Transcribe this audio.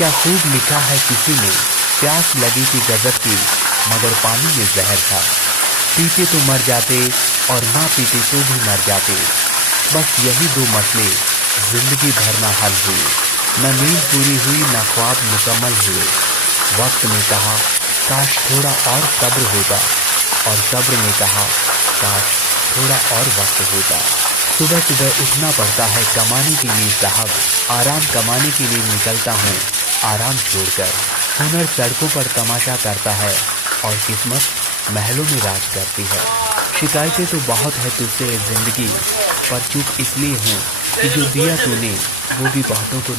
क्या खूब लिखा है किसी ने, प्यास लगी थी गजब की, मगर पानी में जहर था। पीते तो मर जाते और ना पीते तो भी मर जाते। बस यही दो मसले जिंदगी भर ना हल हुए। न नींद पूरी हुई न ख्वाब मुकम्मल हुए। वक्त ने कहा काश थोड़ा और सब्र होता, और सब्र ने कहा काश थोड़ा और वक्त होता। सुबह सुबह उठना पड़ता है कमाने के लिए साहब, आराम कमाने के लिए निकलता हूँ आराम छोड़कर। हुनर सड़कों पर तमाशा करता है और किस्मत महलों में राज करती है। शिकायतें तो बहुत है तुझसे जिंदगी, पर चुप इसलिए हूँ कि जो दिया तूने वो भी बहुतों को